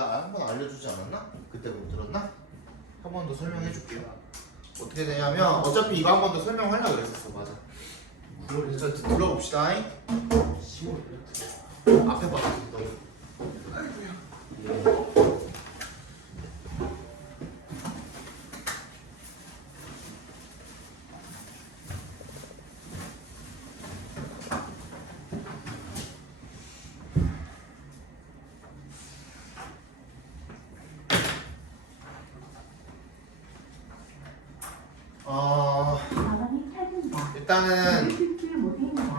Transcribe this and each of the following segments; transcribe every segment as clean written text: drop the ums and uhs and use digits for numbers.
내가 한 번 알려주지 않았나? 그때 못 들었나? 한 번 더 설명해 줄게요. 어떻게 되냐면 어차피 이거 한 번 더 설명하려고 그랬었어. 맞아. 그래서 들어봅시다. 앞에 봐. 일단은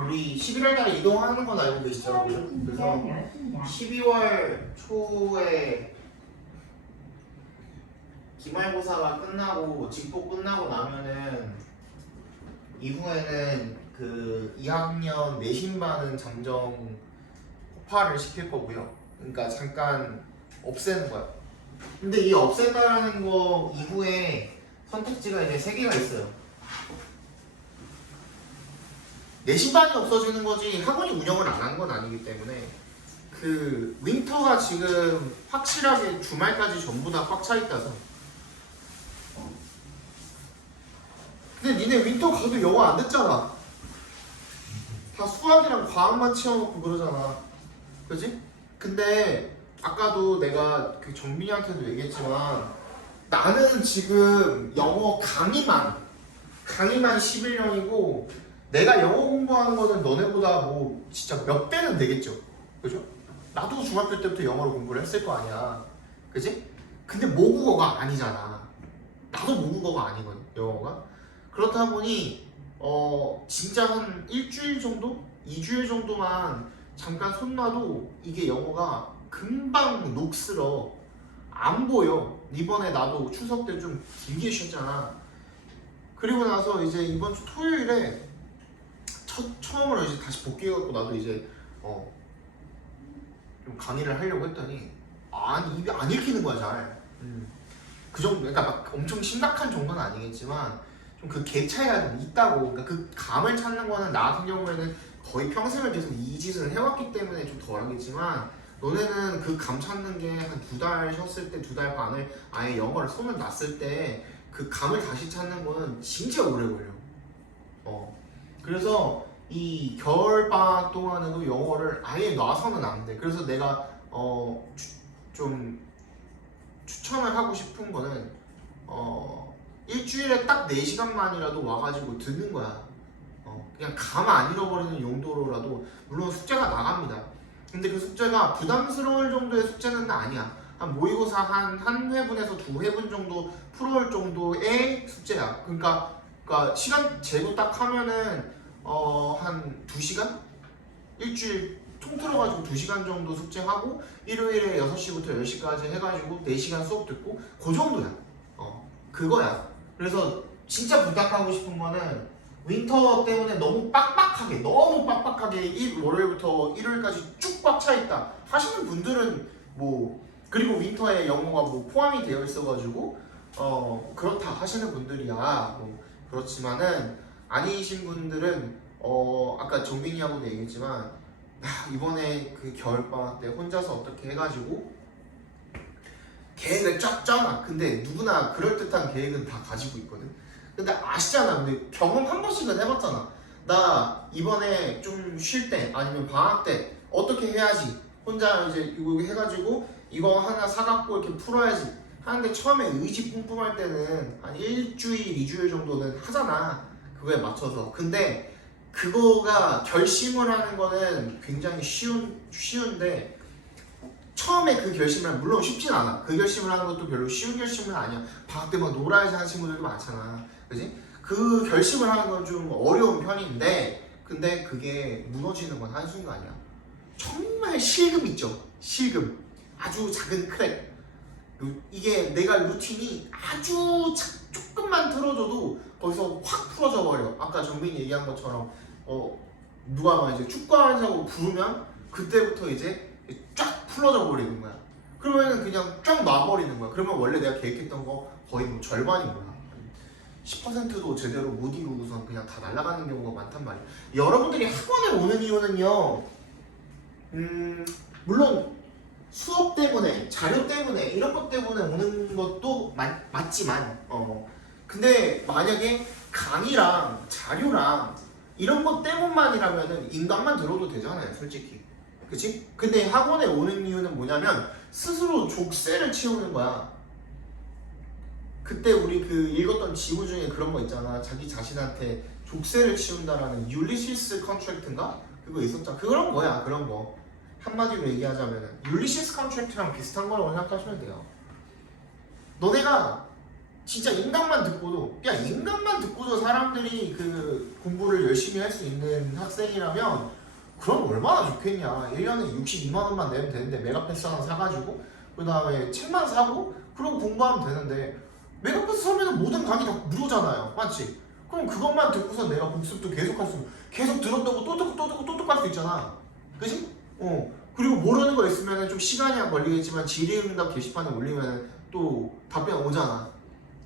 우리 11월 달에 이동하는 건 알고 계시죠? 그래서 12월 초에 기말고사가 끝나고 직보 끝나고 나면은 이후에는 그 2학년 내신반은 잠정 폭파를 시킬 거고요. 그러니까 잠깐 없애는 거야. 근데 이 없앤다라는 거 이후에 선택지가 이제 3개가 있어요. 내신반이 없어지는 거지 학원이 운영을 안 한 건 아니기 때문에 그 윈터가 지금 확실하게 주말까지 전부 다 꽉 차 있다서. 근데 니네 윈터 가도 영어 안 듣잖아. 다 수학이랑 과학만 채워놓고 그러잖아. 그지? 근데 아까도 내가 그 정민이한테도 얘기했지만 나는 지금 영어 강의만 11년이고 내가 영어 공부하는 거는 너네보다 뭐 진짜 몇 배는 되겠죠. 그죠? 나도 중학교 때부터 영어로 공부를 했을 거 아니야. 그지? 근데 모국어가 아니잖아. 나도 모국어가 아니거든, 영어가. 그렇다 보니 진짜 한 일주일 정도? 2주일 정도만 잠깐 손 놔도 이게 영어가 금방 녹슬어. 안 보여. 이번에 나도 추석 때 좀 길게 쉬었잖아. 그리고 나서 이제 이번 주 토요일에 처음으로 이제 다시 복귀해갖고 나도 이제 좀 강의를 하려고 했더니 입이 안 읽히는 거야 잘. 그 정도, 그러니까 막 엄청 심각한 정도는 아니겠지만 좀 그 갭 차이가 좀 있다고. 그러니까 그 감을 찾는 거는 나 같은 경우에는 거의 평생을 계속 이 짓을 해왔기 때문에 좀 덜하겠지만 너네는 그 감 찾는 게 한 2달 쉬었을 때 2달 반을 아예 영어를 손을 놨을 때 그 감을 다시 찾는 거는 진짜 오래 걸려. 그래서 이 겨울방학 동안에도 영어를 아예 놔서는 안 돼. 그래서 내가 좀 추천을 하고 싶은 거는 일주일에 딱 4시간만이라도 와가지고 듣는 거야. 그냥 감 안 잃어버리는 용도로라도. 물론 숙제가 나갑니다. 근데 그 숙제가 부담스러울 정도의 숙제는 아니야. 한 모의고사 한 회분에서 2회분 정도 풀어올 정도의 숙제야. 그러니까 시간 재고 딱 하면은 한 2시간? 일주일 통틀어가지고 2시간 정도 숙제하고 일요일에 6시부터 10시까지 해가지고 4시간 수업 듣고 그 정도야. 그거야. 그래서 진짜 부탁하고 싶은 거는 윈터 때문에 너무 빡빡하게 월요일부터 일요일까지 쭉 꽉 차 있다 하시는 분들은 뭐, 그리고 윈터에 영어가 뭐 포함이 되어 있어가지고 그렇다 하시는 분들이야. 뭐 그렇지만은 아니신 분들은 아까 정민이하고도 얘기했지만 이번에 그 겨울방학 때 혼자서 어떻게 해가지고 계획을 쫙 짜놔. 근데 누구나 그럴듯한 계획은 다 가지고 있거든. 근데 아시잖아. 근데 경험 한 번씩은 해봤잖아. 나 이번에 좀 쉴 때 아니면 방학 때 어떻게 해야지, 혼자 이제 이거 해가지고 이거 하나 사갖고 이렇게 풀어야지 하는데 처음에 의지 뿜뿜할 때는 한 일주일, 2주일 정도는 하잖아. 그거에 맞춰서. 근데 그거가 결심을 하는 거는 굉장히 쉬운데 처음에 그 결심을 물론 쉽진 않아. 그 결심을 하는 것도 별로 쉬운 결심은 아니야. 방학 때 막 놀아야지 하는 친구들도 많잖아. 그지? 그 결심을 하는 건 좀 어려운 편인데 근데 그게 무너지는 건 한순간이야. 정말 실금 있죠? 실금. 아주 작은 크랙. 이게 내가 루틴이 아주 조금만 틀어줘도 거기서 확 풀어져 버려. 아까 정민이 얘기한 것처럼 누가 막 이제 축구하자고 부르면 그때부터 이제 쫙 풀어져 버리는 거야. 그러면은 그냥 쫙 놔버리는 거야. 그러면 원래 내가 계획했던 거 거의 뭐 절반인 거야. 10%도 제대로 못 이루고선 그냥 다 날아가는 경우가 많단 말이야. 여러분들이 학원에 오는 이유는요, 물론 수업 때문에, 자료 때문에, 이런 것 때문에 오는 것도 맞지만 근데 만약에 강의랑 자료랑 이런 것 때문만이라면은 인간만 들어도 되잖아요, 솔직히. 그치? 근데 학원에 오는 이유는 뭐냐면 스스로 족쇄를 채우는 거야. 그때 우리 그 읽었던 지구 중에 그런 거 있잖아. 자기 자신한테 족쇄를 치운다라는 율리시스 컨트랙트인가? 그거 있었잖아. 그런 거야, 그런 거. 한마디로 얘기하자면 율리시스 컨트랙트랑 비슷한 거라고 생각하시면 돼요. 너네가 진짜 인강만 듣고도, 야, 인강만 듣고도 사람들이 그 공부를 열심히 할 수 있는 학생이라면 그럼 얼마나 좋겠냐. 1년에 62만 원만 내면 되는데 메가패스 하나 사가지고 그 다음에 책만 사고 그러고 공부하면 되는데, 메가패스 사면은 모든 강의 다 무료잖아요, 맞지? 그럼 그것만 듣고서 내가 복습도 계속 할 수, 계속 들었다고 또 듣고 또 듣고 또 듣고 할 수 있잖아, 그치? 그리고 모르는 거 있으면 좀 시간이 걸리겠지만 질의응답 게시판에 올리면 또 답변 오잖아,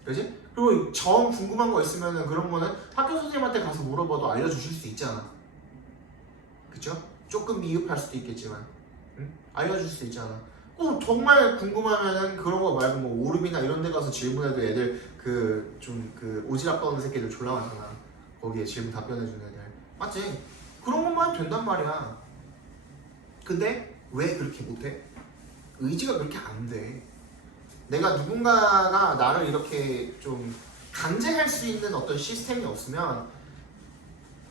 그치? 그리고 정 궁금한 거 있으면 그런 거는 학교 선생님한테 가서 물어봐도 알려주실 수 있잖아, 그쵸? 조금 미흡할 수도 있겠지만 응? 알려줄 수 있잖아. 꼭 정말 궁금하면은 그런 거 말고 뭐 오름이나 이런 데 가서 질문해도 애들 그 좀 그 오지랖 떠는 새끼들 졸라 많잖아. 거기에 질문 답변해주는 애들, 맞지? 그런 것만 하면 된단 말이야. 근데 왜 그렇게 못해? 의지가 그렇게 안 돼. 내가 누군가가 나를 이렇게 좀 강제할 수 있는 어떤 시스템이 없으면,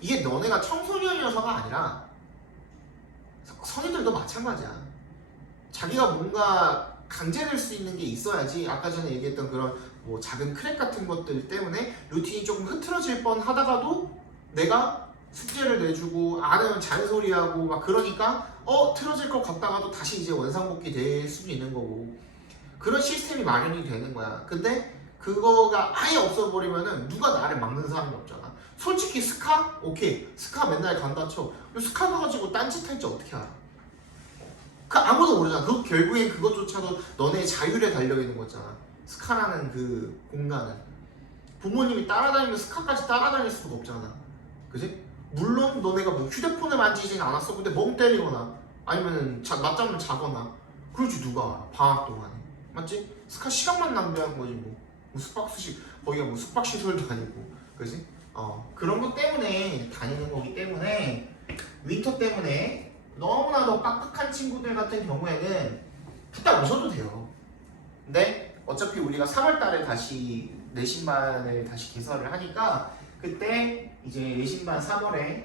이게 너네가 청소년이어서가 아니라 성인들도 마찬가지야. 자기가 뭔가 강제될 수 있는 게 있어야지. 아까 전에 얘기했던 그런 뭐 작은 크랙 같은 것들 때문에 루틴이 조금 흐트러질 뻔 하다가도 내가 숙제를 내주고 안 하면 잔소리하고 막 그러니까 틀어질 것 같다가도 다시 이제 원상복귀 될 수도 있는 거고, 그런 시스템이 마련이 되는 거야. 근데 그거가 아예 없어버리면은 누가 나를 막는 사람이 없잖아. 솔직히 스카? 오케이, 스카 맨날 간다 쳐. 스카 가가지고 딴짓할지 어떻게 알아? 그 아무도 모르잖아. 그 결국엔 그것조차도 너네 자율에 달려있는 거잖아. 스카라는 그 공간은 부모님이 따라다니면 스카까지 따라다닐 수가 없잖아, 그지? 물론 너네가 뭐 휴대폰을 만지진 않았어. 근데 멍 때리거나 아니면 낮잠을 자거나 그러지 누가 알아, 방학 동안에. 맞지? 스카 시간만 낭비한 거지 뭐. 거기가 뭐 숙박시설도 아니고, 그지? 그런 것 때문에 다니는 거기 때문에, 윈터 때문에 너무나도 빡빡한 친구들 같은 경우에는 갔다 오셔도 돼요. 근데 어차피 우리가 3월 달에 다시 내신반을 다시 개설을 하니까 그때 이제 내신반 3월에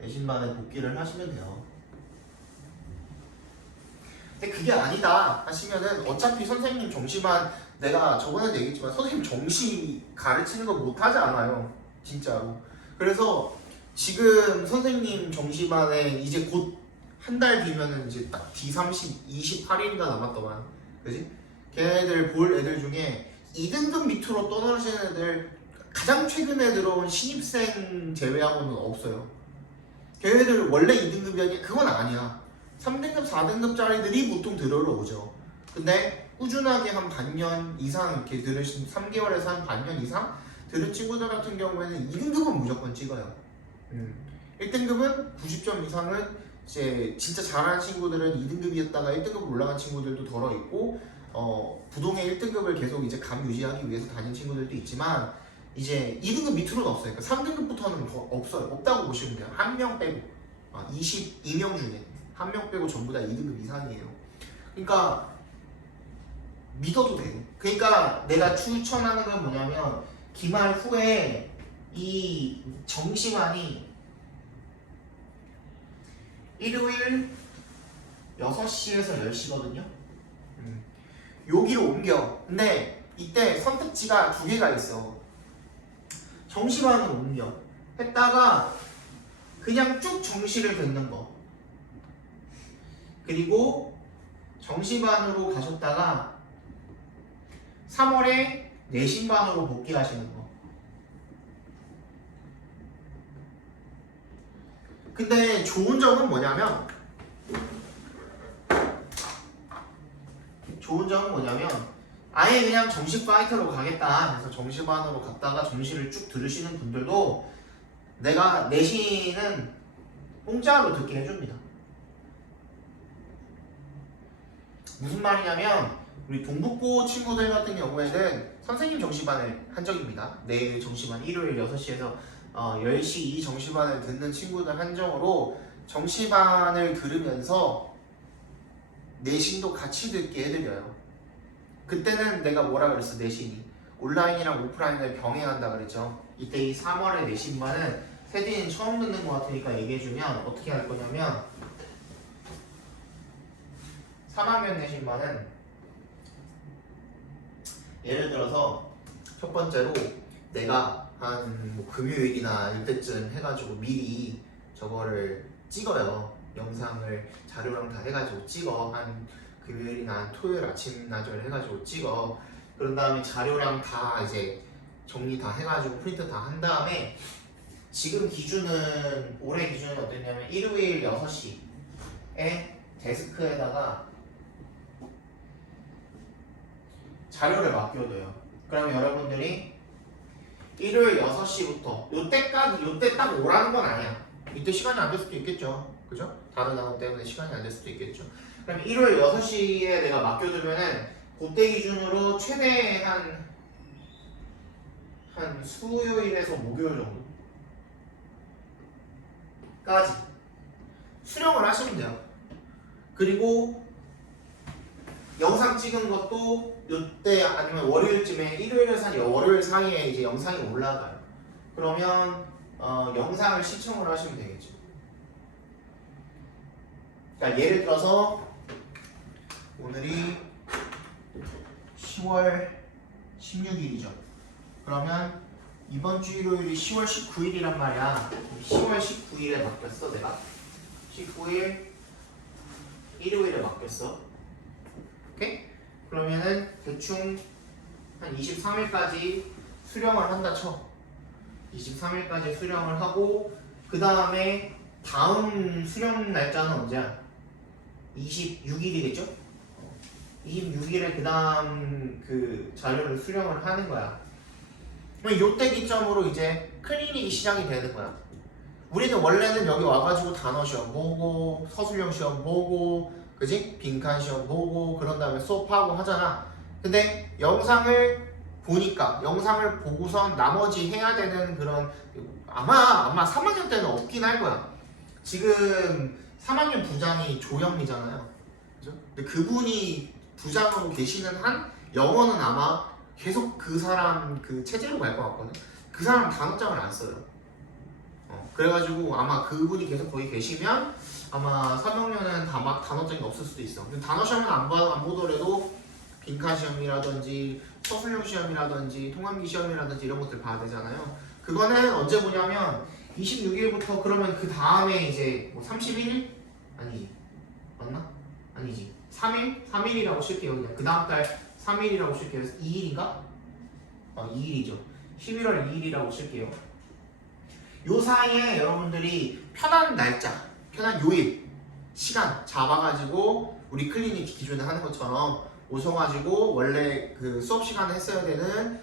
내신반에 복귀를 하시면 돼요. 근데 그게 아니다 하시면은 어차피 선생님 정시반, 내가 저번에도 얘기했지만 선생님 정시 가르치는 거 못하지 않아요, 진짜로. 그래서 지금 선생님 정시반에 이제 곧 한 달 뒤면은 이제 딱 D30 28일인가 남았더만, 그지? 걔네들 볼 애들 중에 2등급 밑으로 떠나시는 애들 가장 최근에 들어온 신입생 제외하고는 없어요. 걔네들 원래 2등급이야? 그건 아니야. 3등급, 4등급짜리들이 보통 들어오러 오죠. 근데 꾸준하게 한 반년 이상 이렇게 들으신, 3개월에서 한 반년 이상 들은 친구들 같은 경우에는 2등급은 무조건 찍어요. 1등급은 90점 이상은 이제 진짜 잘하는 친구들은 2등급이었다가 1등급으로 올라간 친구들도 덜어 있고, 부동의 1등급을 계속 이제 감 유지하기 위해서 다닌 친구들도 있지만, 이제 2등급 밑으로는 없어요. 그러니까 3등급부터는 없어요. 없다고 보시면 돼요. 한 명 빼고 22명 중에 한 명 빼고 전부 다 2등급 이상이에요. 그러니까 믿어도 돼. 그러니까 내가 추천하는 건 뭐냐면, 기말 후에 이 정시반이 일요일 6시에서 10시거든요. 여기로 옮겨. 근데 이때 선택지가 2개가 있어. 정시반으로 옮겨 했다가 그냥 쭉 정시를 듣는 거, 그리고 정시반으로 가셨다가 3월에 내신반으로 복귀하시는 거. 근데 좋은 점은 뭐냐면 아예 그냥 정시 파이터로 가겠다 해서 정시반으로 갔다가 정시를 쭉 들으시는 분들도 내가 내신은 공짜로 듣게 해줍니다. 무슨 말이냐면 우리 동북고 친구들 같은 경우에는 선생님 정시반을 한 적입니다. 내일 정시반 일요일 6시에서 10시 이 정시반을 듣는 친구들 한정으로 정시반을 들으면서 내신도 같이 듣게 해드려요. 그때는 내가 뭐라 그랬어? 내신이 온라인이랑 오프라인을 병행한다 그랬죠. 이때 이 3월의 내신반은 세진이 처음 듣는 것 같으니까 얘기해주면 어떻게 할 거냐면 3학년 내신반은 예를 들어서 첫 번째로 내가 한 금요일이나 이때쯤 해가지고 미리 저거를 찍어요. 영상을 자료랑 다 해가지고 찍어. 한 금요일이나 한 토요일 아침 낮을 해가지고 찍어. 그런 다음에 자료랑 다 이제 정리 다 해가지고 프린트 다 한 다음에 지금 기준은 올해 기준은 어땠냐면 일요일 6시에 데스크에다가 자료를 맡겨둬요. 그러면 여러분들이 일요일 6시부터 요때 딱 오라는 건 아니야. 이때 시간이 안 될 수도 있겠죠. 그죠? 다른 학원 때문에 시간이 안 될 수도 있겠죠. 그럼 일요일 6시에 내가 맡겨두면은 그때 기준으로 최대 한 수요일에서 목요일 정도까지 수령을 하시면 돼요. 그리고 영상 찍은 것도 이때 아니면 월요일쯤에 일요일에서 한 월요일 사이에 이제 영상이 올라가요. 그러면 영상을 시청을 하시면 되겠죠. 그러니까 예를 들어서 오늘이 10월 16일이죠. 그러면 이번 주 일요일이 10월 19일이란 말이야. 10월 19일에 맡겼어 내가. 19일 일요일에 맡겼어. 오케이? 그러면은 대충 한 23일까지 수령을 한다 쳐. 23일까지 수령을 하고 그 다음에 다음 수령 날짜는 언제야? 26일이겠죠? 26일에 그 다음 그 자료를 수령을 하는 거야. 요때 기점으로 이제 클리닉이 시작이 되는 거야. 우리는 원래는 여기 와가지고 단어 시험 보고 서술형 시험 보고 그지? 빈칸 시험 보고 그런 다음에 수업하고 하잖아. 근데 영상을 보니까 영상을 보고선 나머지 해야 되는 그런 아마 3학년 때는 없긴 할 거야. 지금 3학년 부장이 조영미잖아요. 그죠? 근데 그분이 부장으로 계시는 한 영어는 아마 계속 그 사람 그 체제로 갈 것 같거든. 그 사람 단어장을 안 써요. 그래가지고 아마 그분이 계속 거기 계시면 아마 3학년은 단어장이 없을 수도 있어. 근데 단어 시험은 안 보더라도 빈칸 시험이라든지 서술형 시험이라든지 통합기 시험이라든지 이런 것들 봐야 되잖아요. 그거는 언제 보냐면 26일부터 그러면 그 다음에 이제 뭐 31일? 아니지. 맞나? 아니지. 3일? 3일이라고 칠게요. 그냥 그 다음 달 3일이라고 칠게요. 2일인가? 2일이죠. 11월 2일이라고 칠게요. 요 사이에 여러분들이 편한 날짜, 편한 요일, 시간 잡아가지고 우리 클리닉 기준에 하는 것처럼 오셔가지고 원래 그 수업 시간에 했어야 되는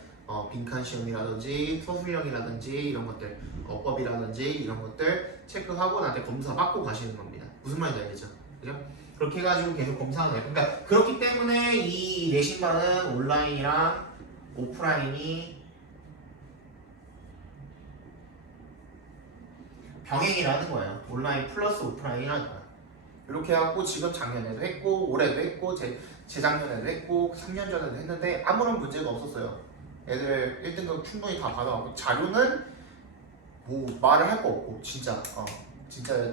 빈칸 시험이라든지 서술형이라든지 이런 것들, 어법이라든지 이런 것들 체크하고 나한테 검사 받고 가시는 겁니다. 무슨 말인지 알겠죠? 그죠? 그렇게 해가지고 계속 검사가 돼요. 그러니까 그렇기 때문에 이 내신반은 온라인이랑 오프라인이 병행이라는 거예요. 온라인 플러스 오프라인이라는 거예요. 이렇게 해갖고 지금 작년에도 했고 올해도 했고 재작년에도 했고 3년 전에도 했는데 아무런 문제가 없었어요. 애들 1등급 충분히 다 받아왔고 자료는 뭐 말을 할 거 없고 진짜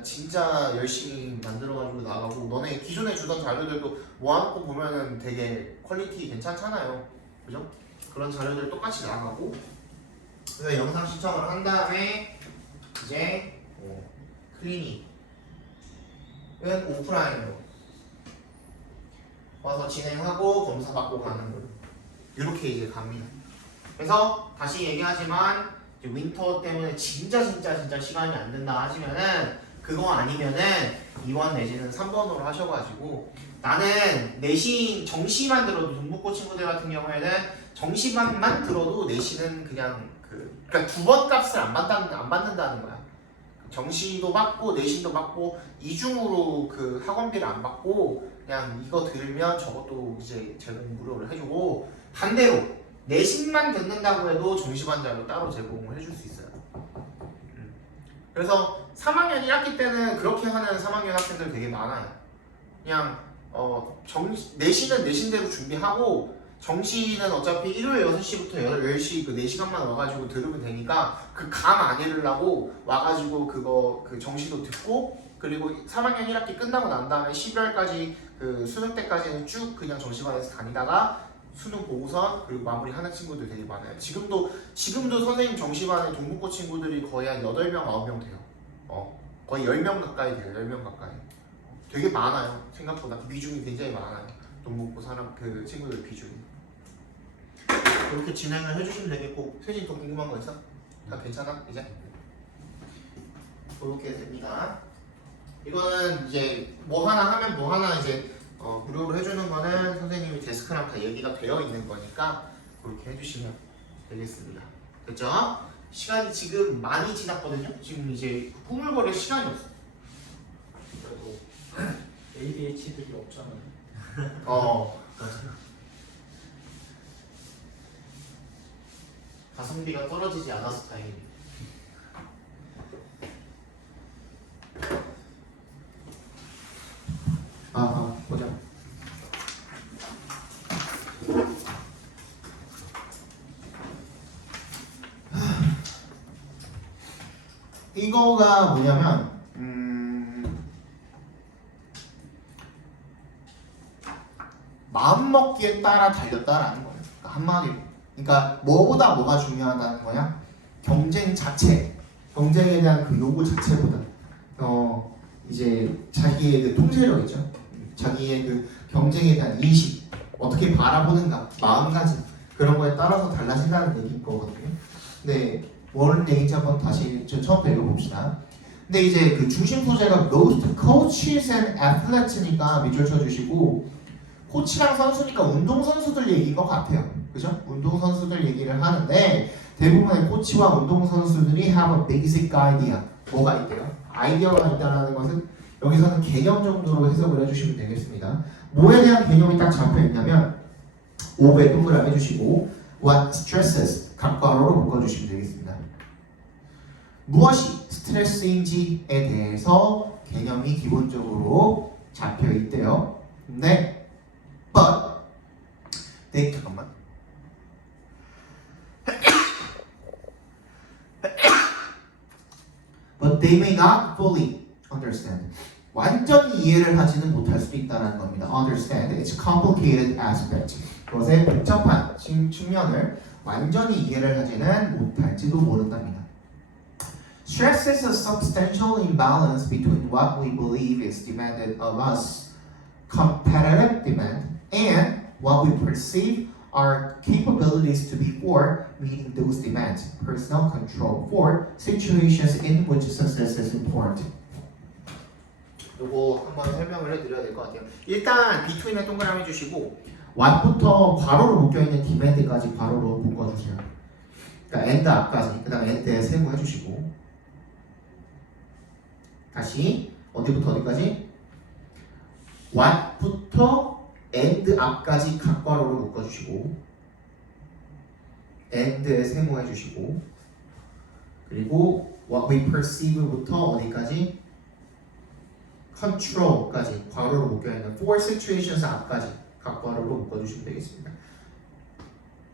진짜 열심히 만들어가지고 나가고 너네 기존에 주던 자료들도 모아놓고 보면은 되게 퀄리티 괜찮잖아요. 그죠? 그런 자료들 똑같이 나가고 그래서 영상 시청을 한 다음에 이제 클리닉은 오프라인으로 와서 진행하고 검사 받고 가는 거예요. 이렇게 이제 갑니다. 그래서 다시 얘기하지만 이제 윈터 때문에 진짜 시간이 안 된다 하시면은 그거 아니면은 2번 내지는 3번으로 하셔가지고 나는 내신 정시만 들어도 동북고 친구들 같은 경우에는 정시만만 들어도 내신은 그냥 그러니까 두 번 값을 안 받는다는 거야. 정시도 받고 내신도 받고 이중으로 그 학원비를 안 받고 그냥 이거 들으면 저것도 이제 제공 무료로 해주고 반대로 내신만 듣는다고 해도 정시반 자료 따로 제공을 해줄 수 있어요. 그래서 3학년 1학기 때는 그렇게 하는 3학년 학생들 되게 많아요. 그냥 내신은 내신대로 준비하고 정시는 어차피 일요일 6시부터 10시 그 4시간만 와가지고 들으면 되니까 그 감 안 잃으려고 와가지고 그 정시도 듣고 그리고 3학년 1학기 끝나고 난 다음에 12월까지 그 수능 때까지는 쭉 그냥 정시반에서 다니다가 수능 보고선 그리고 마무리하는 친구들 되게 많아요. 지금도 선생님 정시반에 동국고 친구들이 거의 한 8명, 9명 돼요. 거의 10명 가까이 돼요. 10명 가까이. 되게 많아요. 생각보다 비중이 굉장히 많아요. 동국고 사람 그 친구들 비중이. 그렇게 진행을 해주시면 되겠고 세진 더 궁금한 거 있어? 다 괜찮아? 이제? 그렇게 됩니다. 이거는 이제 뭐 하나 하면 뭐 하나 이제 무료로 해주는 거는 선생님이 데스크랑 다 얘기가 되어 있는 거니까 그렇게 해주시면 되겠습니다. 됐죠? 시간이 지금 많이 지났거든요. 지금 이제 꾸물거릴 시간이 없어. 그래도 ADHD들이 없잖아요. 맞아. 가성비가 떨어지지 않아서 다행이네. 보자. 이거가 뭐냐면 마음먹기에 따라 달렸다라는 거예요. 그러니까 한마디로. 그러니까 뭐보다 뭐가 중요하다는 거냐? 경쟁 자체, 경쟁에 대한 그 요구 자체보다 이제 자기의 그 통제력이죠. 자기의 그 경쟁에 대한 인식, 어떻게 바라보는가, 마음가짐 그런 거에 따라서 달라진다는 얘기인 거거든요. 네, 뭘 얘기인지 한번 다시 처음부터 읽어봅시다. 근데 이제 그 중심 소재가 most coaches and athletes니까 밑줄 쳐주시고 코치랑 선수니까 운동선수들 얘기인 것 같아요. 그죠? 운동선수들 얘기를 하는데 대부분의 코치와 운동선수들이 have a basic idea. 뭐가 있대요? 아이디어가 있다는 것은 여기서는 개념 정도로 해석을 해주시면 되겠습니다. 뭐에 대한 개념이 딱 잡혀있냐면 5배 동그라미 해주시고 what stresses 각괄호로 묶어주시면 되겠습니다. 무엇이 스트레스인지에 대해서 개념이 기본적으로 잡혀있대요. 네. But 잠깐만. But they may not fully understand. 완전히 이해를 하지는 못할 수도 있다는 겁니다. Understand its complicated aspect. 그것의 복잡한 측면을 완전히 이해를 하지는 못할지도 모른답니다. Stress is a substantial imbalance between what we believe is demanded of us, competitive demand, and what we perceive our capabilities to be for meeting those demands. Personal control for situations in which success is important. 요거 한번 설명을 해드려야 될 것 같아요. 일단 between에 동그라미 주시고 what부터 괄호로 묶여있는 demand까지 괄호로 묶어주세요. 그러니까 and 앞까지, 그 다음에 and에 세모 해주시고 다시 어디부터 어디까지? what부터 and 앞까지 각괄호로 묶어주시고 and에 세모해주시고 그리고 what we perceive부터 어디까지? control까지 괄호로 묶여있는 for situations 앞까지 각괄호로 묶어주시면 되겠습니다.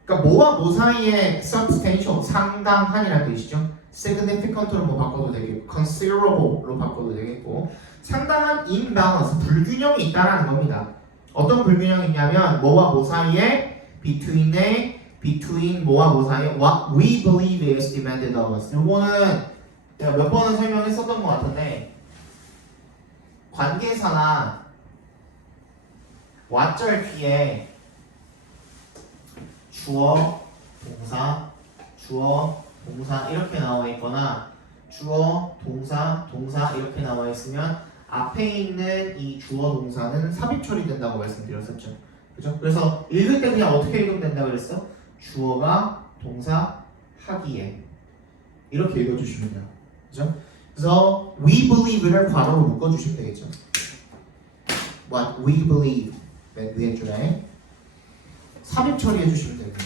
그러니까 뭐와 뭐 사이에 substantial 상당한이라는 뜻이죠. significant로 뭐 바꿔도 되겠고 considerable로 바꿔도 되겠고 상당한 imbalance 불균형이 있다라는 겁니다. 어떤 불균형이 있냐면 뭐와 뭐 사이에 between 뭐와 뭐 사이에 what we believe is demanded of us. 요거는 제가 몇 번은 설명했었던 것 같은데 관계사나 what절 뒤에 주어, 동사 이렇게 나와 있거나 주어, 동사 이렇게 나와 있으면 앞에 있는 이 주어 동사는 삽입 처리된다고 말씀드렸었죠. 그죠? 그래서 읽을 때 그냥 어떻게 읽으면 된다 그랬어? 주어가 동사 하기에 이렇게 읽어주시면 돼요. 그죠? 그래서 we believe를 괄호로 묶어주시면 되겠죠. what we believe. 맨 위에 줄에 삽입 처리해 주시면 됩니다.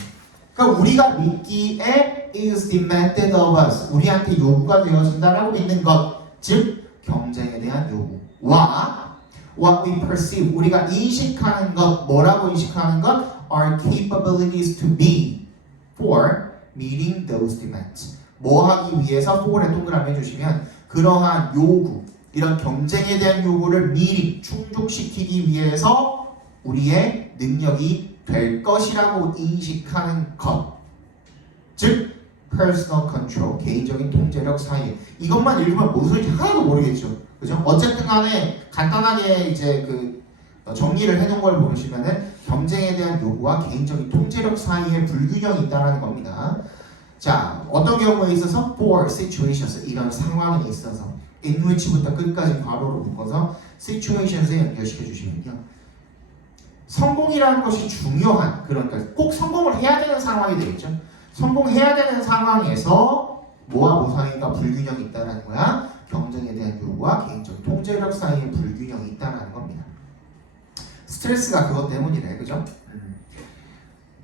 그러니까 우리가 믿기에 is demanded of us. 우리한테 요구가 되어진다라고 믿는 것. 즉 경쟁에 대한 요구와 what we perceive. 우리가 인식하는 것. 뭐라고 인식하는 것? Our capabilities to be for meeting those demands. 뭐 하기 위해서 for에 동그라미 해주시면 그러한 요구, 이런 경쟁에 대한 요구를 미리 충족시키기 위해서 우리의 능력이 될 것이라고 인식하는 것. 즉 personal control, 개인적인 통제력 사이. 이것만 읽으면 무슨 소리인지 하나도 모르겠죠. 그죠? 어쨌든 간에 간단하게 이제 정리를 해놓은 걸 보시면은 경쟁에 대한 요구와 개인적인 통제력 사이에 불균형이 있다는 겁니다. 자, 어떤 경우에 있어서 for situations, 이런 상황에 있어서 in which부터 끝까지 괄호로 묶어서 situations에 연결시켜 주시면요. 성공이라는 것이 중요한, 그러니까 꼭 성공을 해야 되는 상황이 되겠죠. 성공해야 되는 상황에서 뭐와 뭐 사이가 불균형이 있다는 거야. 경쟁에 대한 요구와 개인적 통제력 사이에 불균형이 있다는 겁니다. 스트레스가 그것 때문이래, 그죠?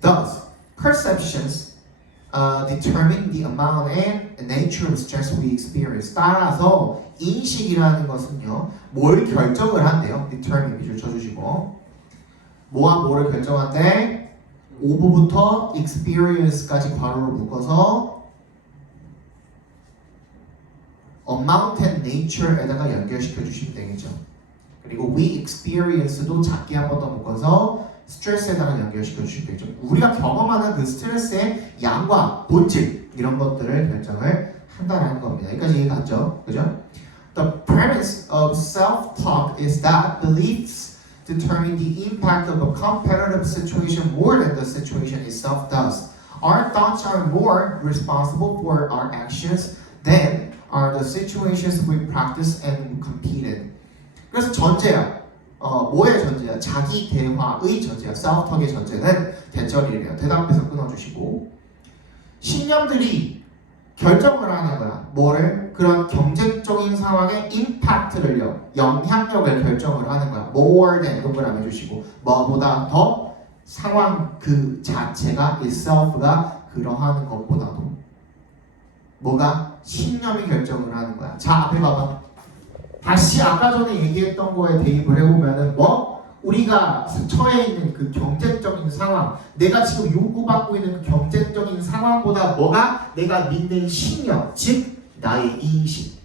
Thus, perceptions determine the amount and nature of stress we experience. 따라서 인식이라는 것은요, 뭘 결정을 한대요. determine 밑줄 쳐주시고, 뭐와 뭐를 결정한대? 오브부터 experience까지 괄호를 묶어서 amount and nature에다가 연결시켜 주시면 되겠죠. 그리고 we experience도 작게 한 번 더 묶어서 스트레스에다가 연결시켜 주시면 되겠죠. 우리가 경험하는 그 스트레스의 양과 본질, 이런 것들을 결정을 한다는 겁니다. 여기까지 이해 갔죠? 그죠? The premise of self-talk is that beliefs determine the impact of a competitive situation more than the situation itself does. Our thoughts are more responsible for our actions than are the situations we practice and compete in. 그래서 전제야. 뭐의 전제야? 자기 대화의 전제야. self-talk의 전제는 대절이래요. 대답해서 끊어주시고, 신념들이 결정을 하는 거야. 뭐를? 그런 경쟁적인 상황의 임팩트를요, 영향력을 결정을 하는 거야. more than 동그라미 해주시고, 뭐보다 더 상황 그 자체가 itself가 그러하는 것보다도 뭐가? 신념이 결정을 하는 거야. 자, 앞에 봐봐. 다시 아까 전에 얘기했던 거에 대입을 해보면은 뭐? 우리가 처해 있는 그 경쟁적인 상황, 내가 지금 요구받고 있는 그 경쟁적인 상황보다 뭐가? 내가 믿는 신념, 즉 나의 인식,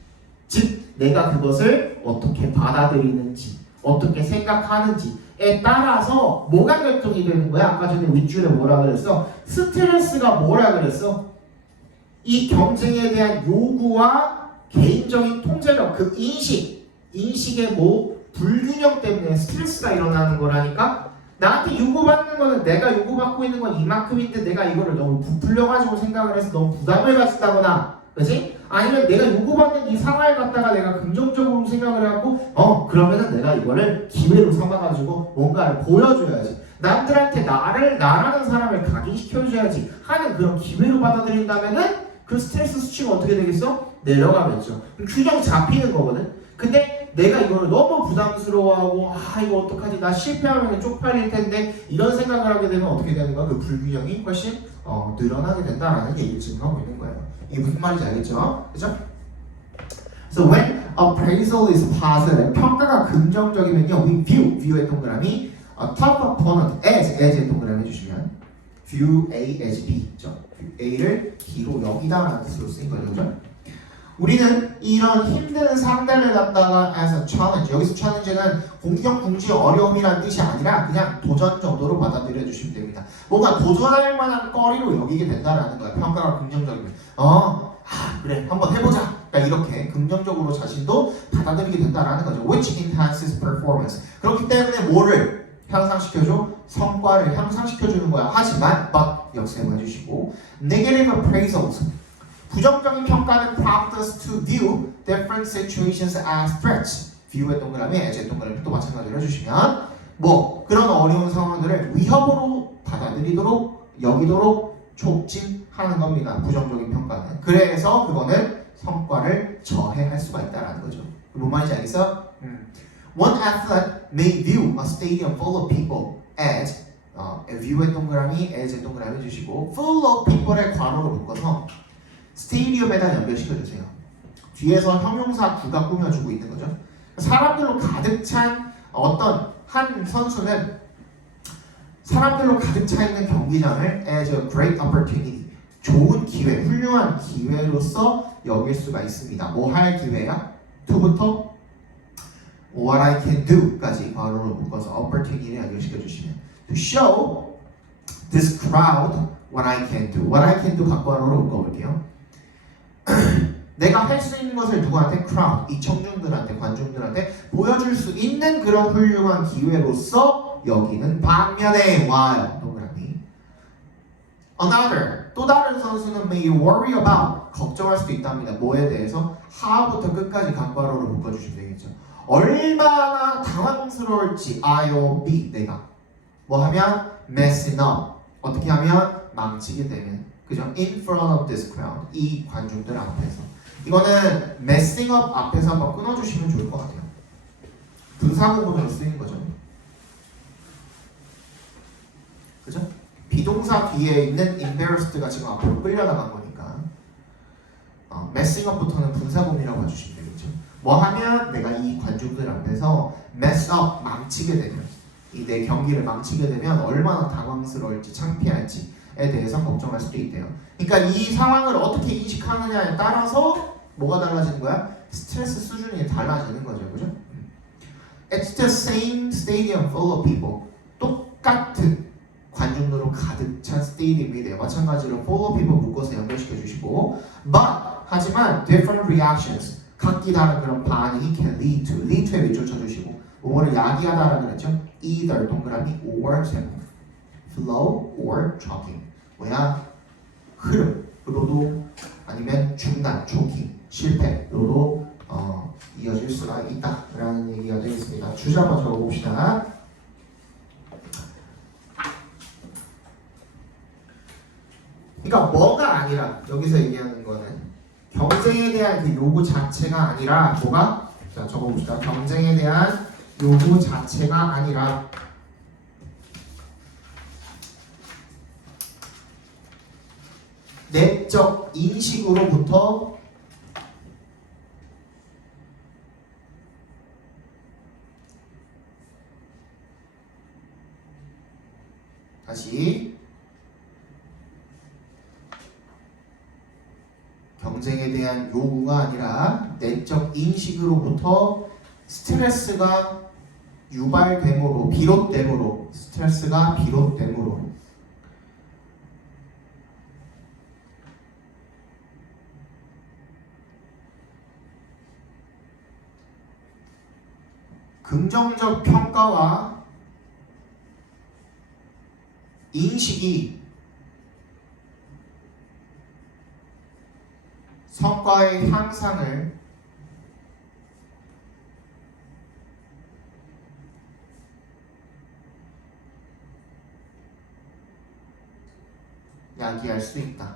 즉 내가 그것을 어떻게 받아들이는지, 어떻게 생각하는지에 따라서 뭐가 결정이 되는 거야? 아까 전에 윗줄에 뭐라 그랬어? 스트레스가 뭐라 그랬어? 이 경쟁에 대한 요구와 개인적인 통제력, 그 인식의 뭐 불균형 때문에 스트레스가 일어나는 거라니까. 나한테 요구받는 거는 내가 요구받고 있는 건 이만큼인데 내가 이거를 너무 부풀려가지고 생각을 해서 너무 부담을 가진다거나, 그렇지? 아니면 내가 요구받는 이 상황을 갖다가 내가 긍정적으로 생각을 하고 그러면은 내가 이거를 기회로 삼아가지고 뭔가를 보여줘야지, 남들한테 나라는 사람을 각인시켜줘야지 하는 그런 기회로 받아들인다면은 그 스트레스 수치가 어떻게 되겠어? 내려가겠죠. 균형 잡히는 거거든. 근데 내가 이거를 너무 부담스러워하고 이거 어떡하지? 나 실패하면 쪽팔릴 텐데 이런 생각을 하게 되면 어떻게 되는 거야? 그 불균형이 훨씬 늘어나게 된다라는 얘기를 지금 하고 있는 거예요. 이게 무슨 말인지 알겠죠? 그죠? So when appraisal is positive, 평가가 긍정적이면요, we view의 동그라미 top opponent as의 동그라미 해주시면 view A as B, 죠? A를 B로 여기다라는 뜻으로 쓰인 거죠, 그죠? 우리는 이런 힘든 상대를 갖다가 as a challenge, 여기서 challenge는 공격, 궁지, 어려움이라는 뜻이 아니라 그냥 도전 정도로 받아들여 주시면 됩니다. 뭔가 도전할 만한 거리로 여기게 된다라는 거예요. 평가가 긍정적이면 그래 한번 해보자, 그러니까 이렇게 긍정적으로 자신도 받아들이게 된다라는 거죠. Which enhances performance. 그렇기 때문에 뭐를 향상시켜줘? 성과를 향상시켜주는 거야. 하지만 but 역세무 해주시고, negative appraisals, 부정적인 평가는 prompt us to view different situations as threats. view의 동그라미, as의 동그라미 또 마찬가지로 해주시면 뭐 그런 어려운 상황들을 위협으로 받아들이도록 여기도록 촉진하는 겁니다. 부정적인 평가는. 그래서 그거는 성과를 저해할 수가 있다는 거죠. 뭔 말인지 알겠어? One athlete may view a stadium full of people as view의 동그라미, as의 동그라미 주시고 full of people의 괄호로 묶어서 스테디움에다 연결시켜주세요. 뒤에서 형용사 구가 꾸며주고 있는 거죠. 사람들로 가득 찬 어떤 한 선수는 사람들로 가득 차 있는 경기장을 as a great opportunity, 좋은 기회, 훌륭한 기회로서 여길 수가 있습니다. 뭐 할 기회야? to부터 what I can do까지 괄호로 묶어서 opportunity를 연결시켜 주시면 to show this crowd what I can do. what I can do 각 괄호로 묶어볼게요. 내가 할 수 있는 것을 누구한테? crowd, 이 청중들한테, 관중들한테 보여줄 수 있는 그런 훌륭한 기회로서 여기는 반면에 while 동그라미. Another, 또 다른 선수는 may worry about, 걱정할 수도 있답니다. 뭐에 대해서? 하부터 끝까지 각 괄호로 묶어주시면 되겠죠. 얼마나 당황스러울지 I'll be, 내가 뭐 하면 messing up, 어떻게 하면 망치게 되면, 그죠? In front of this crowd, 이 관중들 앞에서. 이거는 messing up 앞에서 한번 끊어주시면 좋을 것 같아요. 분사구문으로 쓰이는 거죠. 그죠? 비동사 뒤에 있는 embarrassed가 지금 앞으로 끌려나간 거니까 messing up부터는 분사구문이라고 봐주시면 되겠죠. 뭐 하면 내가 이 관중들 앞에서 mess up, 망치게 되면, 이 내 경기를 망치게 되면 얼마나 당황스러울지 창피할지에 대해서 걱정할 수도 있대요. 그러니까 이 상황을 어떻게 인식하느냐에 따라서 뭐가 달라지는 거야? 스트레스 수준이 달라지는 거죠. 그죠? It's the same stadium full of people. 똑같은 관중으로 가득 찬 스테디움이래요. 마찬가지로 full of people 묶어서 연결시켜 주시고 but 하지만 different reactions, 각기 다른 그런 반응이 can lead to에 밑줄 쳐주시고 뭐를 야기하다라고 그랬죠? either 동그라미 or 제목 flow or jogging 뭐야? 흐름으로도 아니면 중단, 조깅, 실패로도 이어질 수가 있다라는 얘기가 되겠습니다. 주제 한번 적어봅시다. 그러니까 뭐가 아니라 여기서 얘기하는 거는 경쟁에 대한 그 요구 자체가 아니라 뭐가? 자 적어봅시다. 경쟁에 대한 요구 자체가 아니라 내적 인식으로부터 다시 경쟁에 대한 요구가 아니라 내적 인식으로부터 스트레스가 유발됨으로 비롯됨으로 스트레스가 비롯됨으로 긍정적 평가와 인식이 성과의 향상을 야기할 수 있다.